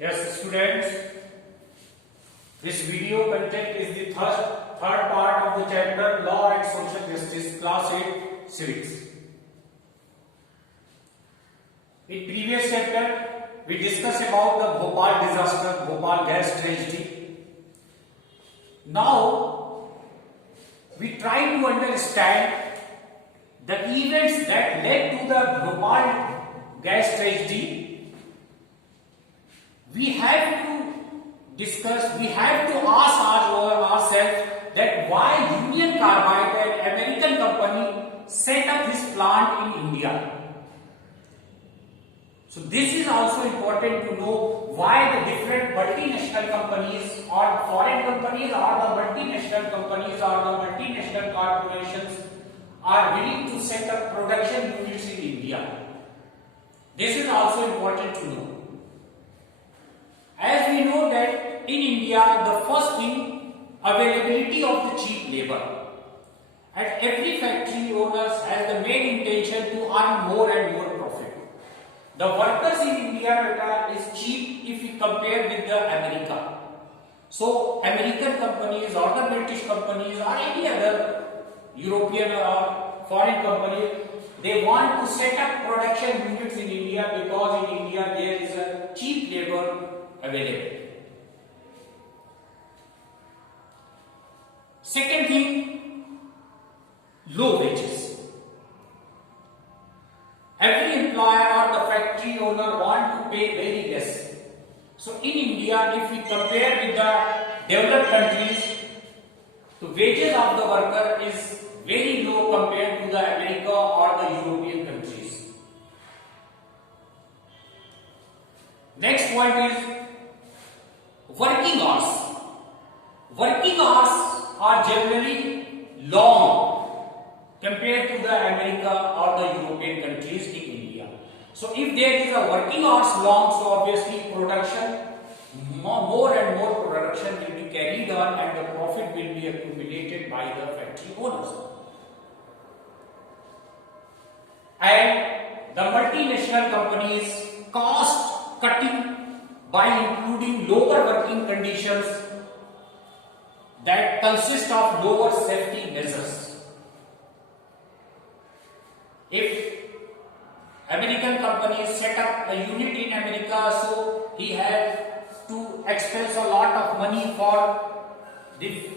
Yes, students, this video content is the third part of the chapter Law and Social Justice, Class 8 Civics. In previous chapter, we discussed about the Bhopal disaster, Bhopal gas tragedy. Now, we try to understand the events that led to the Bhopal gas tragedy. We have to discuss, we have to ask ourselves that why Union Carbide, an American company, set up this plant in India. So this is also important to know why the different multinational companies or foreign companies or the multinational companies or the multinational corporations are willing to set up production units in India. This is also important to know. As we know that in India, the first thing, availability of the cheap labor. And every factory owners has the main intention to earn more and more profit. The workers in India is cheap if we compare with the America. So American companies or the British companies or any other European or foreign company, they want to set up production units in India because in India there is a cheap labor available. Second thing, low wages. Every employer or the factory owner want to pay very less. So in India, if we compare with the developed countries, the wages of the worker is very low compared to the America or the European countries. Next point is working hours. Working hours are generally long compared to the America or the European countries in India. So if there is a working hours long, so obviously production, more and more production will be carried on and the profit will be accumulated by the factory owners. And the multinational companies cost cutting by including lower working conditions that consist of lower safety measures. If American companies set up a unit in America, so he has to expend a lot of money for the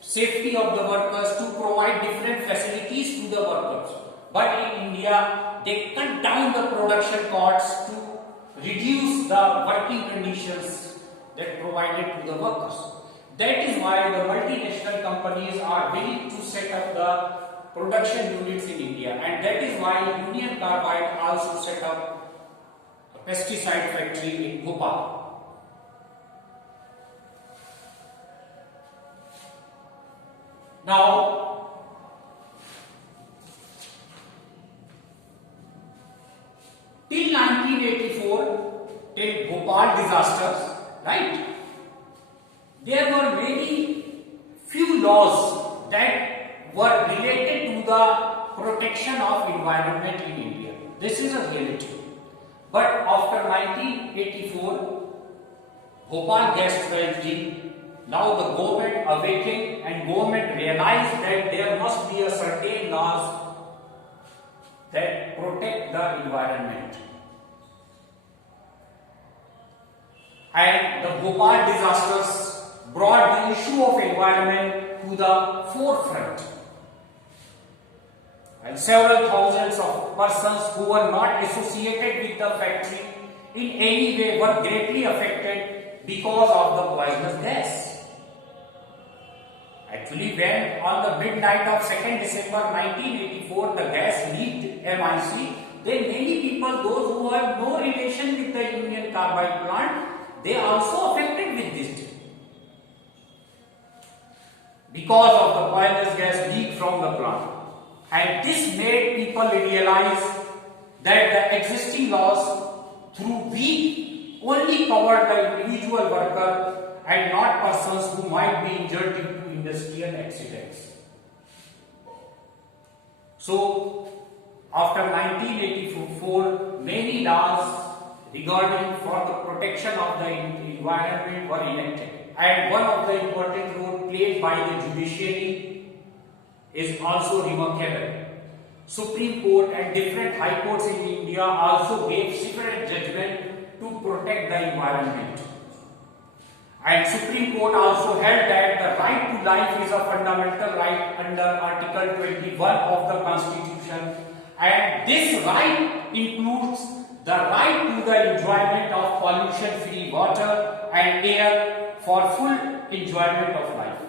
safety of the workers, to provide different facilities to the workers. But in India, they cut down the production costs to reduce the working conditions that provided to the workers. That is why the multinational companies are willing to set up the production units in India, and that is why Union Carbide also set up a pesticide factory in Bhopal. Now, till 1984, till Bhopal disasters, right? There were very few laws that were related to the protection of environment in India. This is a reality. But after 1984, Bhopal gas tragedy, now the government awakened and government realized that there must be a certain laws that protect the environment. And the Bhopal disasters brought the issue of environment to the forefront. And several thousands of persons who were not associated with the factory in any way were greatly affected because of the poisonous gas. Actually, when on the midnight of 2nd December 1984 the gas leaked MIC, then many people, those who have no relation with the Union Carbide plant, they also affected with this. Because of the poisonous gas leak from the plant. And this made people realize that the existing laws through weak only covered the individual worker and not persons who might be injured due to industrial accidents. So, after 1984, many laws regarding for the protection of the environment were enacted, and one of the important role played by the judiciary is also remarkable. Supreme Court and different high courts in India also gave separate judgment to protect the environment. And Supreme Court also held that the right to life is a fundamental right under Article 21 of the Constitution, and this right includes the right to the enjoyment of pollution-free water and air for full enjoyment of life.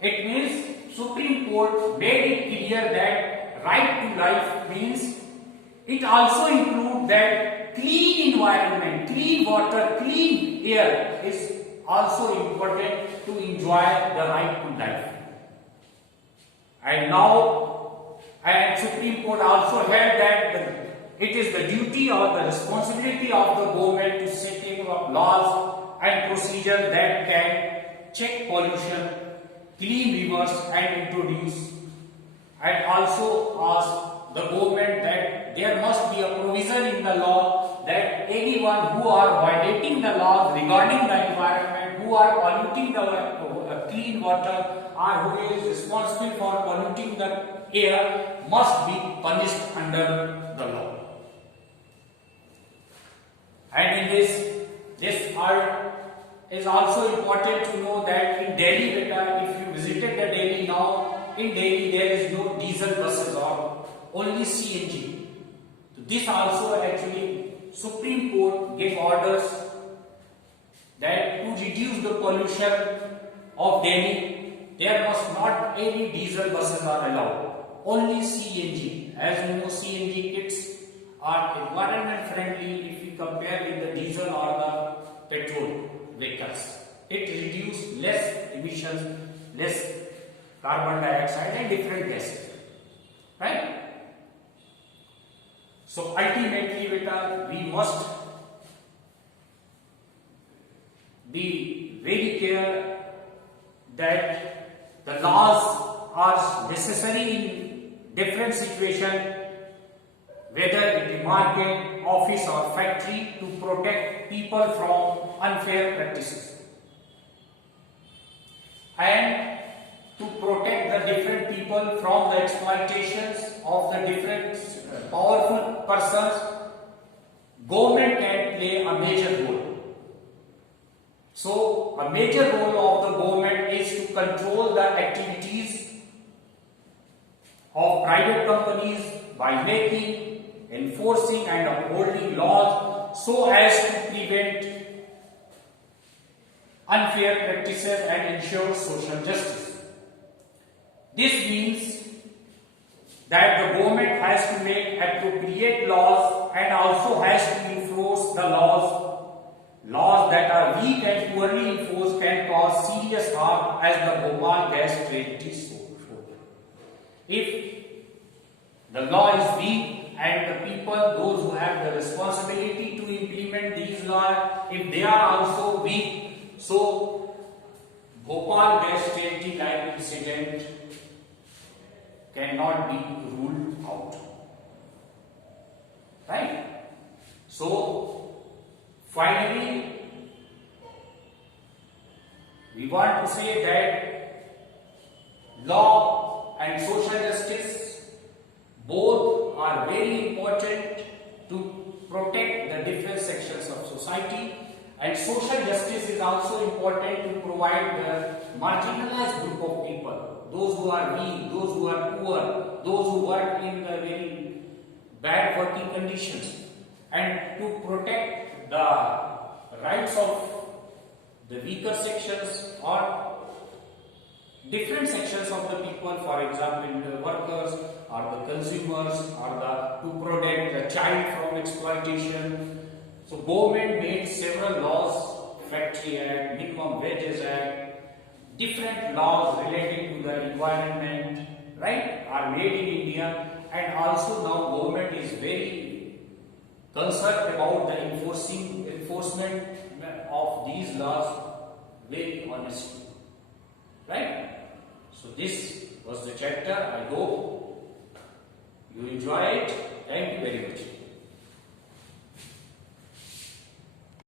It means Supreme Court made it clear that right to life means it also includes that clean environment, clean water, clean air is also important to enjoy the right to life. And now, and Supreme Court also held that it is the duty or the responsibility of the government to setting up laws and procedures that can check pollution, clean rivers and introduce, and also ask the government that there must be a provision in the law that anyone who are violating the laws regarding the environment, who are polluting the clean water, or who is responsible for polluting the air must be punished under the law. And in this art is also important to know that in Delhi, if you visited the Delhi now, in Delhi there is no diesel buses or only CNG. So this also actually Supreme Court gave orders that to reduce the pollution of Delhi, there must not any diesel buses are allowed, only CNG. As you know, CNG kits are environment friendly if you compare with the diesel or the petrol vehicles. It reduces less emissions, less carbon dioxide and different gases, right? So ultimately, we must be very clear that the laws are necessary in different situations, whether in the market, office or factory, to protect people from unfair practices and to protect the different people from the exploitations of the different powerful persons. Government can play a major role. So, a major role of the government is to control the activities of private companies by making, enforcing and upholding laws so as to prevent unfair practices and ensure social justice. This means that the government has to make appropriate laws and also has to enforce the laws. Laws that are weak and poorly enforced can cause serious harm, as the Bhopal gas tragedy showed. If the law is weak and the people, those who have the responsibility to implement these laws, if they are also weak, so Bhopal gas tragedy like incident cannot be ruled out, right? So finally, we want to say that law and social justice both are very important to protect the different sections of society, and social justice is also important to provide the marginalized group of people, those who are weak, those who are poor, those who work in the very bad working conditions, and to protect the rights of the weaker sections or different sections of the people, for example the workers or the consumers, or to protect the child from exploitation. So government made several laws, Factory Act, Minimum Wages Act, different laws relating to the environment, right, are made in India, and also now government is very concerned about the enforcement of these laws very honestly, right? So this was the chapter. I hope you enjoy it. Thank you very much.